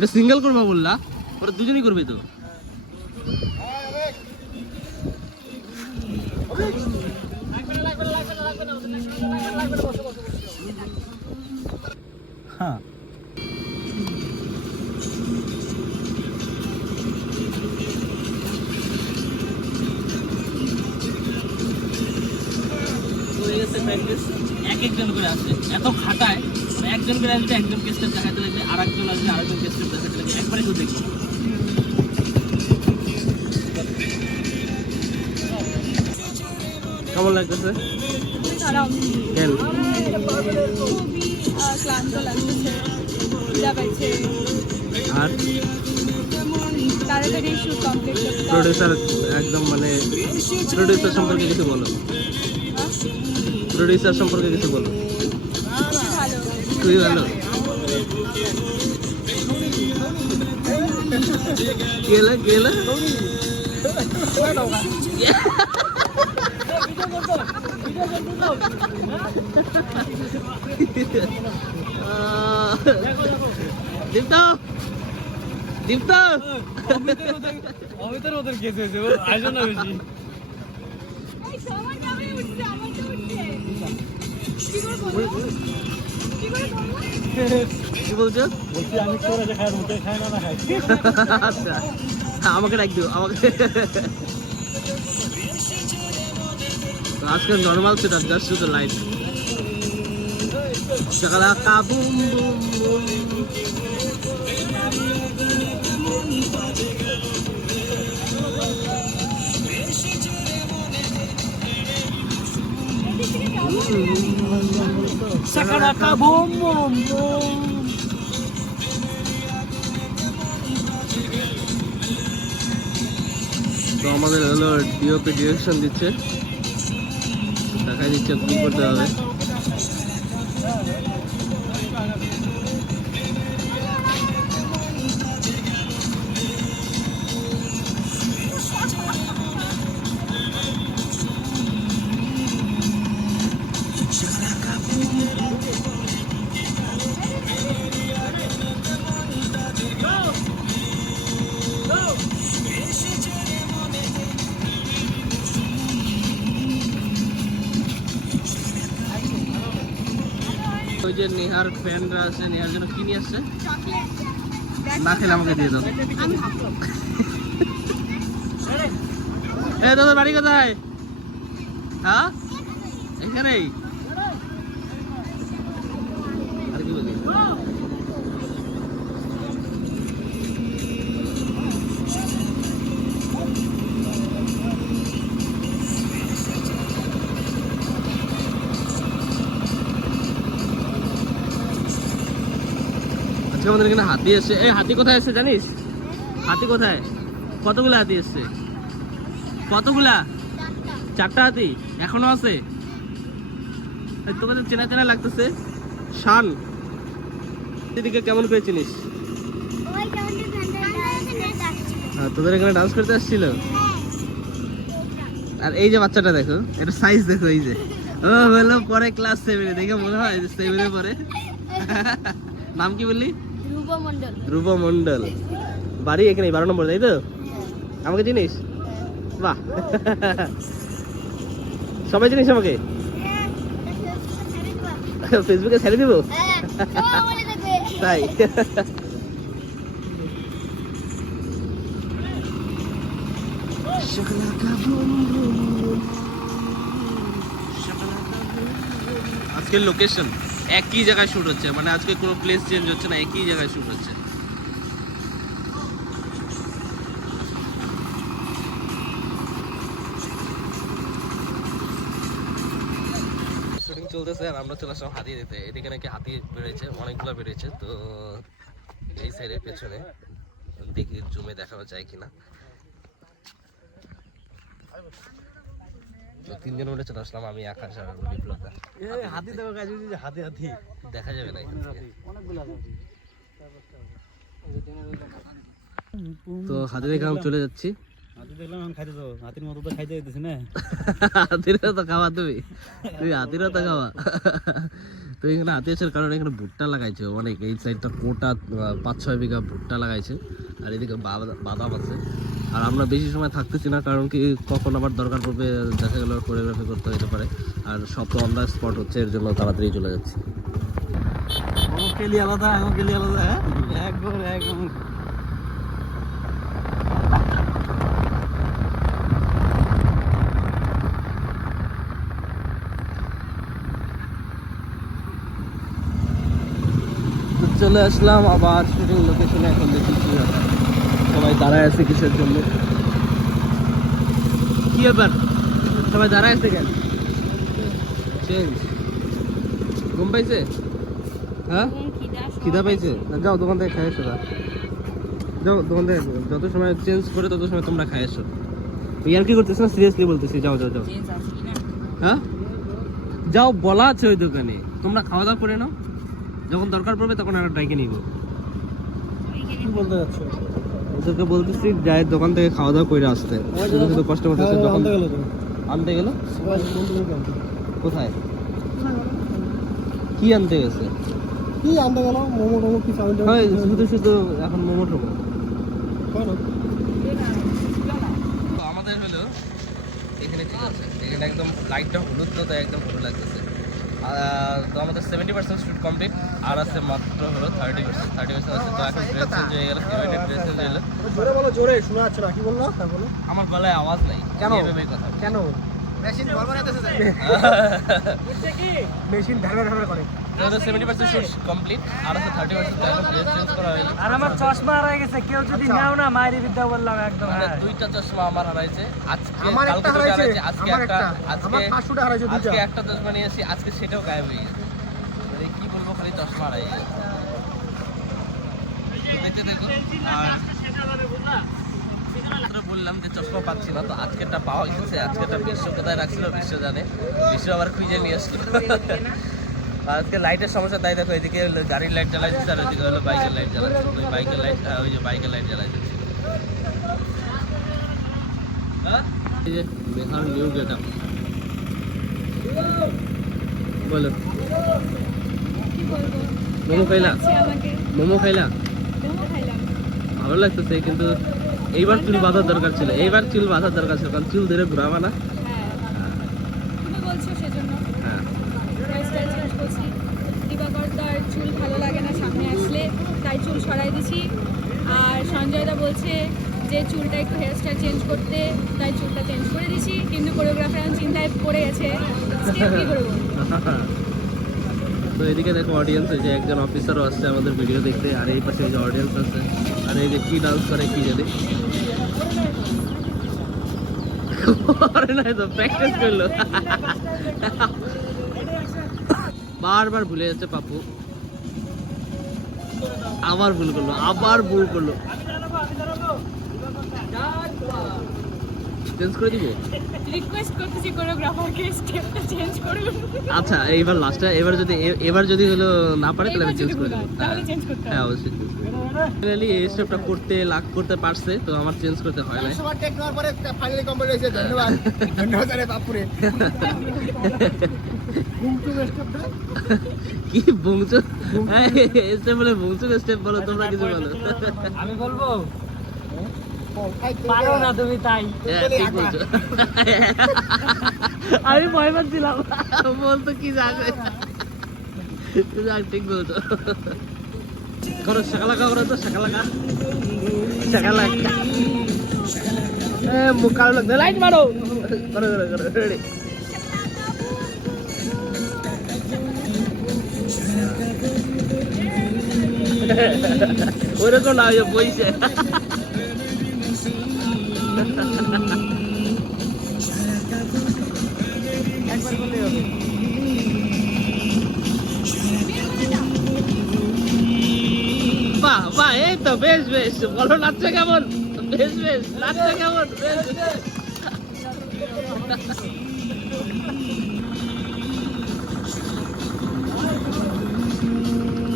এটা সিঙ্গেল করবা বললা, ওটা দুজনই করবে তো। হ্যাঁ এক একজন করে আসবে, এত খাটায় মানে একজন করে আসবে, একজন কেসটা দেখাতে লাগবে, আর একজন আসবে আরেকজন কেসটা দেখাতে লাগবে, একবারে কেউ দেখবে। কেমন লাগতেছে? কেন? ক্লান্ত লাগতেছে, খিদা পাইছে, আর তাড়াতাড়ি শুট কমপ্লিট করতে হবে। প্রোডিউসার একদম মানে প্রোডিউসার সম্পর্কে কিছু বলো, প্রোডিউসার সম্পর্কে কিছু বলো। ভালো, খুবই ভালো। গেলে গেলে দীপ্ত দীপ্ত অমিতের ওদের কেস হয়েছে, আয়োজন না বেশি। এই সবার নামে উঠছে, আমার তো উঠছে। কি করে বলবো? কি করে বলবো? কি বলছো? বলছি আমি করে যে খাই, মুখে খাই না খাই। আচ্ছা আমাকে ডাক দিও, আমাকে। আজকে নর্মাল সেটা জাস্ট টু দ্য লাইট। সকালা কাবুম বুম বুম। সাকারাকা বুম বুম বুম। তো আমাদের হলো ডিওপি ডিরেকশন দিচ্ছে, দেখাই দিচ্ছে কি করতে হবে। ওই যে নেহার ফ্যানরা আছে, নেহার জন্য কি নিয়ে আসছে? চকলেট। না খেলে আমাকে দিয়ে দাও। আমি ভাবলো এ তোদের বাড়ি কোথায়? হ্যাঁ এখানেই। আর কি বলি? আজকে আমাদের এখানে হাতি এসছে। এই হাতি কোথায় এসছে জানিস? হাতি কোথায়? কতগুলা হাতি এসছে? কতগুলা? 4টা হাতি এখনো আছে। এই তোকে তো চেনা চেনা লাগতেছে। শান এদিকে কেমন করে চিনিস? হ্যাঁ তোদের এখানে ডান্স করতে আসছিল। আর এই যে বাচ্চাটা দেখো, এটা সাইজ দেখো, এই যে ও হলো পরে ক্লাস 7-এ, দেখে মনে হয় 7-এ পরে। নাম কি বললি? ধ্রুব মণ্ডল। ধ্রুব মণ্ডল, বাড়ি এখানে 12 নম্বর, তাই তো? আমাকে চিনিস? বাহ, সবাই চিনিস আমাকে? ফেসবুকে ছেড়ে দিব তাই? আজকের লোকেশন একই জায়গায় শুট হচ্ছে, মানে আজকে কোনো প্লেস চেঞ্জ হচ্ছে না, একই জায়গায় শুট হচ্ছে। শুটিং চলতেছে আর আমরা চলে আসলাম হাতি দিতে। এদিকে নাকি হাতি বেড়েছে, অনেকগুলো বেড়েছে। তো এই সাইডে পেছনে দেখি জুমে দেখানো যায় কিনা। তো 3 জন মিলে চলে আসলাম, আমি আকাশ আর বিপ্লব। হাতি দেখো কাজ, হাতি হাতি দেখা যাবে না অনেকগুলো। তো হাতি দেখে আমি চলে যাচ্ছি। হাতি দেখলাম এখন খাইতে যাবো, হাতির মতো তো খাইতে দিতেছি না। হাতিরও তো খাওয়া তুমি হাতিরও তো খাওয়া। তো এখানে হাতি আসার কারণে এখানে ভুট্টা লাগাইছে অনেক, এই সাইডটা কোটা 5-6 বিঘা ভুট্টা লাগাইছে, আর এদিকে বাদাম আছে। আর আমরা বেশি সময় থাকতেছি না, কারণ কি কখন আবার দরকার পড়বে দেখা গেল কোরিওগ্রাফি করতে হতে পারে, আর সব তো অন দ্য স্পট হচ্ছে, এর জন্য তাড়াতাড়ি চলে যাচ্ছি। কেলি আলাদা, এখন কেলি আলাদা, একবার একদম। চলে আসলাম আবার শুটিং লোকেশনে। এখন দেখি কি ব্যাপার, সবাই দাঁড়ায় আছে কিসের জন্য, কি ব্যাপার সবাই দাঁড়ায় আছে কেন? চেঞ্জ ঘুম পাইছে? হ্যাঁ খিদা পাইছে? যাও দোকান থেকে খাই এসো, যাও দোকান থেকে, যত সময় চেঞ্জ করে তত সময় তোমরা খাই এসো। ইয়ার কি করতেছ না, সিরিয়াসলি বলতেছি, যাও যাও যাও। হ্যাঁ যাও, বলা আছে ওই দোকানে, তোমরা খাওয়া দাওয়া করে নাও, যখন দরকার পড়বে তখন আমরা ডাইকে নিব। কি বলতে যাচ্ছ? ওদেরকে বলতেছি যাই দোকান থেকে খাওয়া দাওয়া করে আসতে, শুধু শুধু কষ্ট করতেছে। যখন আনতে গেল কোথায়, কি আনতে গেছে? কি আনতে গেল? মোমো টোমো কি সাউন্ড? হয় শুধু শুধু এখন মোমো টোমো। আমাদের হলো এখানে ঠিক আছে, এখানে একদম লাইটটা হলুদ, তো তাই একদম ভালো লাগতেছে। তো আমাদের 70% শুট কমপ্লিট, আর আছে মাত্র হলো 30% আছে। তো এখন ড্রেস চেঞ্জ হয়ে গেল, হিরোইনের ড্রেস চেঞ্জ হয়ে গেল। জোরে বলো, জোরে শোনা যাচ্ছে না। কি বললো? বলো। আমার গলায় আওয়াজ নাই, কেন? এভাবেই কথা কেন? মেশিন বলবো না তো কি মেশিন ধারবার ধারবার করে। তো 70% শুট কমপ্লিট, আর আছে 30% তো এখন ড্রেস চেঞ্জ করা হলো। আর আমার চশমা হারিয়ে গেছে, কেউ যদি নাও না মাইরি বিদ্যা বললাম একদম। মানে দুইটা চশমা আমার হারাইছে, আজকে আমার কালকে একটা দুটো হারাইছে, হারাইছে, আজকে আমার একটা, একটা, আমার 500 হারাইছে দুইটা। আজকে একটা চশমা নিয়েছি, আজকে সেটাও গায়েব হয়ে গেছে। মানে কি বলবো, খালি চশমা হারাই গেছে। দেখতে দেখো, আর বললাম যে চশমা পাচ্ছি না, তো আজকেরটা পাওয়া গেছে। আজকেরটা বিশ্ব কোথায় রাখছিল বিশ্ব জানে, বিশ্ব আবার খুঁজে নিয়ে আসলো। আজকে লাইটের সমস্যা, তাই দেখো এদিকে গাড়ির লাইট জ্বালাই দিচ্ছে, আর ওইদিকে হলো বাইকের লাইট জ্বালাচ্ছে। ওই বাইকের লাইট, ওই যে বাইকের লাইট জ্বালাই দিচ্ছে। এই যে মেঘার নিউ গেট আপ, বলো কি বলবো, মোমো খাইলা? আমাকে মোমো খাইলা? মোমো খাইলাম। ভালো লাগতেছে, কিন্তু এইবার চুল বাঁধার দরকার ছিল, এইবার চুল বাঁধার দরকার ছিল, কারণ চুল ধরে ঘুরাবা না। হ্যাঁ তুমি বলছো সেজন্য হ্যাঁ হেয়ারস্টাইল চেঞ্জ করছি। দিবাকর তার চুল ভালো লাগে না সামনে আসলে, তাই চুল সরাই দিছি। আর সঞ্জয়দা বলছে যে চুলটা একটু হেয়ারস্টাইল চেঞ্জ করতে, তাই চুলটা চেঞ্জ করে দিছি। কিন্তু কোরিওগ্রাফার চিন্তায় পড়ে গেছে, স্টেপ কী করবো। তো এদিকে দেখো অডিয়েন্স, এই যে একজন অফিসারও আসছে আমাদের ভিডিও দেখতে, আর এই পাশে এই যে অডিয়েন্স আছে, আর এই যে কি ডান্স করে কি জানি। আরে না, তো প্র্যাকটিস করলো। বারবার ভুলে যাচ্ছে পাপু, আবার ভুল করলো, আবার ভুল করলো। চেঞ্জ করে দিব। রিকোয়েস্ট করতেছি কোরিওগ্রাফারকে স্টেপটা চেঞ্জ করুন। আচ্ছা এইবার লাস্টে, এবার যদি হলো না পারে তাহলে আমি চেঞ্জ করে দেবো। তাহলে চেঞ্জ করতে হবে। হ্যাঁ অবশ্যই চেঞ্জ করে দেবো। ফাইনালি এই স্টেপটা করতে পারছে, তো আমার চেঞ্জ করতে হয় না। সবার টেক নেওয়ার পরে ফাইনালি কমপ্লিট হয়েছে। ধন্যবাদ, ধন্যবাদ রে বাপুরে। বুমচুর স্টেপটা কি বুমচু, স্টেপ বলে বুমচুর স্টেপ বলো, তোমরা কিছু বলো। আমি বলবো পারো না তুমি, তাই ঠিক বলছো। আমি ভয় পাচ্ছিলাম, বলতো কি যাবে। ঠিক বলছো, করো শাকালাকা, করো তো শাকালাকা, শাকালাকা। মুখ কালো লাগছে, লাইট মারো, করো করো করো, রেডি। ওইরকম না, বইছে। একবার বললেই হবে। বাহ বাহ, এই তো বেশ বেশ, বলো নাচছে কেমন? বেশ বেশ, নাচছে কেমন? বেশ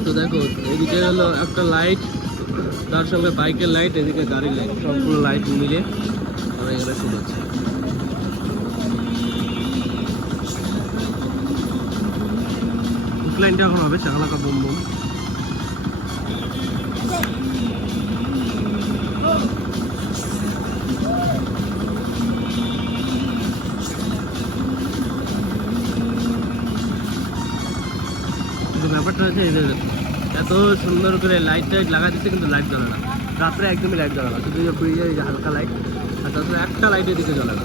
তো দেখো এদিকে হলো একটা লাইট, তার সঙ্গে বাইকের লাইট, এদিকে গাড়ির লাইট, সবগুলো লাইট মিলে তারপরে এখানে শুরু হচ্ছে। লাইনটা এখন হবে চাকালাকা বুম বুম। কিন্তু ব্যাপারটা হচ্ছে এদের এত সুন্দর করে লাইট টাইট লাগা দিচ্ছে কিন্তু লাইট জ্বলে না। রাত্রে একদমই লাইট জ্বলে না, শুধু ব্রিজের হালকা লাইট, আর তাছাড়া একটা লাইটের দিকে জ্বলে না।